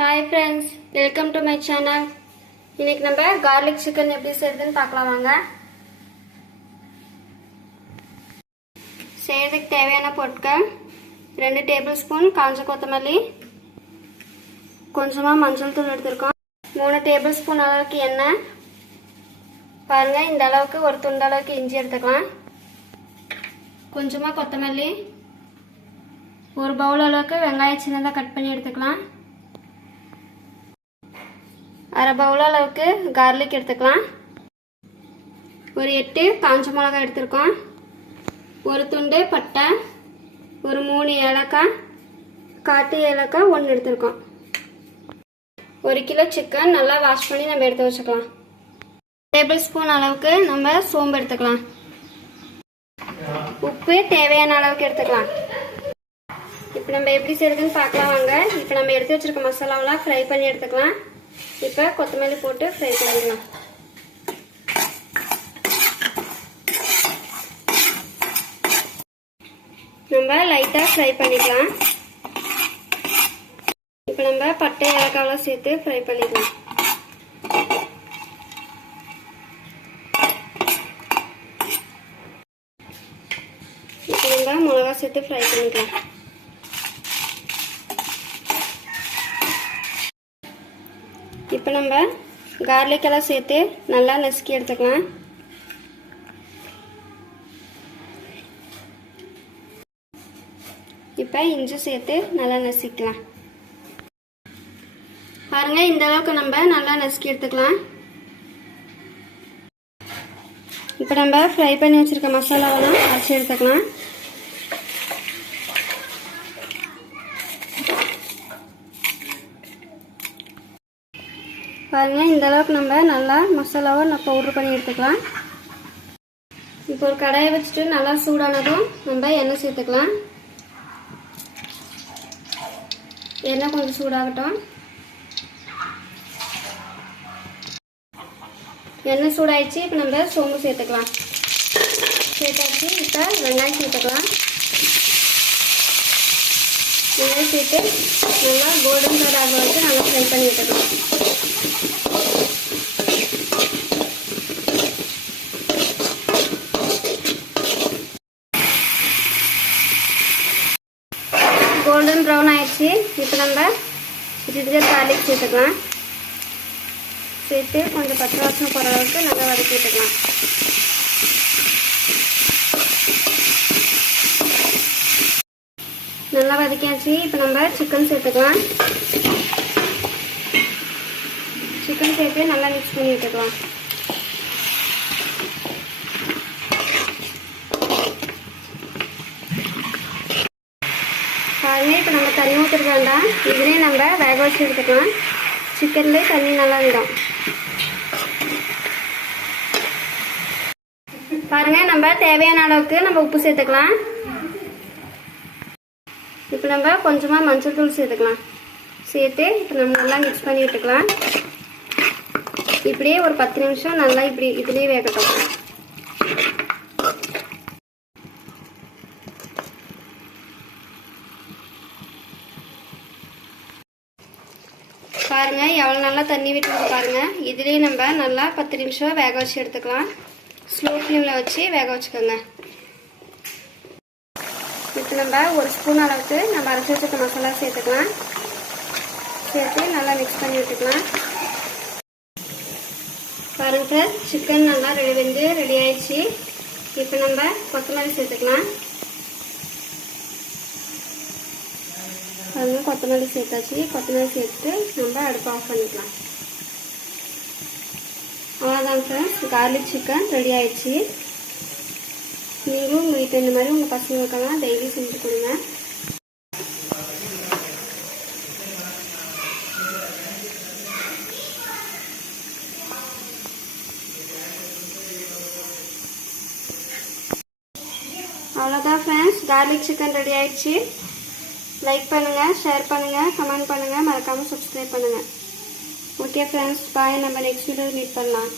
Hi friends, welcome to my channel. இன்னைக்கு நம்ம garlic chicken எப்படி செய்யறதுன்னு பார்க்கலாம் வாங்க. செய்யறதுக்கு தேவையான பொருட்கள் 2 டேபிள்ஸ்பூன் காஞ்ச கொத்தமல்லி, கொஞ்சமா மஞ்சள் தூள் எடுத்துக்கோம், 3 டேபிள்ஸ்பூன் அளவுக்கு எண்ணெய். பாருங்க இந்த அளவுக்கு ஒரு துண்டு அளவுக்கு இஞ்சி எடுத்துக்கலாம். கொஞ்சமா கொத்தமல்லி, ஒரு பவுல் அளவுக்கு வெங்காயம் சின்னதா கட் பண்ணி எடுத்துக்கலாம். அரை பவுல் அளவுக்கு garlic எடுத்துக்கலாம். ஒரு 8 காஞ்ச மிளகாய் எடுத்துக்கோம். ஒரு துண்டு பட்டை, ஒரு 3 ஏலக்காய், காட்டு ஏலக்காய் 1 எடுத்துக்கோம். 1 கிலோ சிக்கன் நல்லா வாஷ் பண்ணி நம்ம எடுத்து வச்சுக்கலாம். டேபிள் ஸ்பூன் அளவுக்கு நம்ம சோம்பு எடுத்துக்கலாம். உப்பு தேவையான அளவுக்கு எடுத்துக்கலாம். இப்போ நம்ம எப்படி செய்யறதுன்னு பார்க்கலாம் வாங்க. இப்போ நம்ம எடுத்து வச்சிருக்க மசாலாவெல்லாம் ஃப்ரை பண்ணி எடுத்துக்கலாம். இப்போ கொத்தமல்லி போட்டு ஃப்ரை பண்ணிடலாம். நம்ம லைட்டா ஃப்ரை பண்ணிக்கலாம். இப்போ நம்ம பட்டை ஏலக்காயெல்லாம் சேர்த்து ஃப்ரை பண்ணிக்கலாம். இப்போ நம்ம மிளகா சேர்த்து ஃப்ரை பண்ணிக்கலாம். இப்போ நம்ம garlic எல்லாம் சேர்த்து நல்லா நசுக்கி எடுத்துக்கலாம். இப்போ இஞ்சி சேர்த்து நல்லா நசுக்கலாம். பாருங்க இந்த அளவுக்கு நம்ம நல்லா நசுக்கி எடுத்துக்கலாம். இப்போ நம்ம ஃப்ரை பண்ணி வச்சிருக்க மசாலாவெல்லாம் அரைச்சி எடுத்துக்கலாம். பாருங்க இந்த அளவுக்கு நம்ம நல்லா மசாலாவை பவுடர் பண்ணி எடுத்துக்கலாம். இப்போ ஒரு கடாயை வச்சுட்டு நல்லா சூடானதும் நம்ம எண்ணெய் சேர்த்துக்கலாம். எண்ணெய் கொஞ்சம் சூடாகட்டும். எண்ணெய் சூடாயிடுச்சு. இப்போ நம்ம சோம்பு சேர்த்துக்கலாம். சேர்த்தாச்சு. இப்போ வெங்காயம் சேர்த்துக்கலாம். வெங்காயம் சேர்த்து நல்லா கோல்டன் கலர் ஆக வச்சு நல்லா ஃப்ரை பண்ணி எடுத்துக்கலாம். கோல்டன் ப்ரௌன் ஆயிடுச்சு. இப்போ நம்ம ஜிஞ்சர் garlic சேர்த்துக்கலாம். சேர்த்து கொஞ்சம் பச்சை வாசனை போகிற அளவுக்கு நல்லா வதக்கி விட்டுக்கலாம். நல்லா வதக்கியாச்சு. இப்போ நம்ம சிக்கன் சேர்த்துக்கலாம். சிக்கன் சேர்த்து நல்லா மிக்ஸ் பண்ணி விட்டுக்கலாம். பாருங்க இப்போ நம்ம தண்ணி ஊற்றிட வேண்டாம். இதுலேயே நம்ம வேக வச்சு எடுத்துக்கலாம். சிக்கன்லேயே தண்ணி நல்லா விடும். பாருங்க நம்ம தேவையான அளவுக்கு நம்ம உப்பு சேர்த்துக்கலாம். இப்போ நம்ம கொஞ்சமாக மஞ்சள் தூள் சேர்த்துக்கலாம். சேர்த்து இப்போ நம்ம நல்லா மிக்ஸ் பண்ணி விட்டுக்கலாம். இப்படியே ஒரு 10 நிமிஷம் நல்லா இப்படி இதுலேயே வேகட்டும். பாருங்க எவ்வளோ நல்லா தண்ணி விட்டு பாருங்க. இதுலேயே நம்ம நல்லா 10 நிமிஷம் வேக வச்சு எடுத்துக்கலாம். ஸ்லோ ஃப்ளேமில் வச்சு வேக வச்சுக்கோங்க. இப்போ நம்ம 1 ஸ்பூன் அளவுக்கு நம்ம அரைச்சி வச்சுக்க மசாலா சேர்த்துக்கலாம். சேர்த்து நல்லா மிக்ஸ் பண்ணி விட்டுக்கலாம். பாருங்க சார் சிக்கன் நல்லா ரெடி ஆயிடுச்சு. இப்போ நம்ம கொத்தமல்லி சேர்த்துக்கலாம். பாருங்க கொத்தமல்லி சேர்த்தாச்சு. கொத்தமல்லி சேர்த்து நம்ம அடுப்பு ஆஃப் பண்ணிக்கலாம். அவ்வளோதாங்க ஃப்ரெண்ட்ஸ், garlic சிக்கன் ரெடி ஆயிடுச்சு. நீங்களும் உங்கள் வீட்டில் இந்த மாதிரி உங்கள் பசங்களுக்கெல்லாம் டெய்லி செஞ்சு கொடுங்க. அவ்வளோதான் ஃப்ரெண்ட்ஸ், garlic சிக்கன் ரெடி ஆயிடுச்சு. லைக் பண்ணுங்கள், ஷேர் பண்ணுங்கள், கமெண்ட் பண்ணுங்கள், மறக்காமல் சப்ஸ்கிரைப் பண்ணுங்கள். ஓகே ஃப்ரெண்ட்ஸ், பாய். நம்ம நெக்ஸ்ட் வீடியோ மீட் பண்ணலாம்.